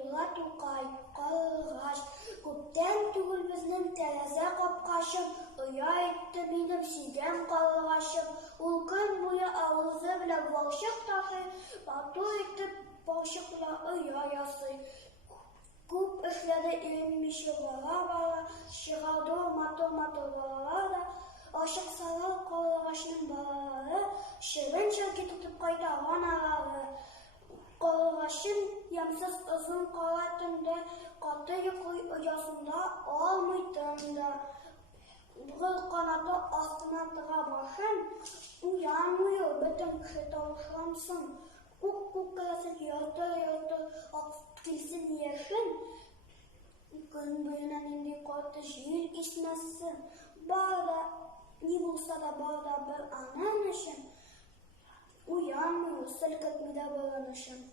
тула тукай, карлыгач. Күптән түгел безнең тәрәзә капкачым, оя итте минем сөйгән карлыгачым. Ул көн буе авызы белән балчык ташый, матур итеп балчык белән оя ясый. Күп эшләде иренмичә бара, чыгарды матур балалар да. Ашык сары карлыгачның балалары, шырын-шыркы тотып кайтарган арары. Карлыгачын ямсыз озын кара төндә, каты йоклый оясында, алмый тында. Бер канаты астына тыга башын, уянмый бөтен кеше тавышлансын. Күк керәсен ярты, килсен яшен. Көн буена нинди каты җил исмәсен. Бара, ни булса да бара бер аның өчен. Уянмый, селкетми дә борын өчен.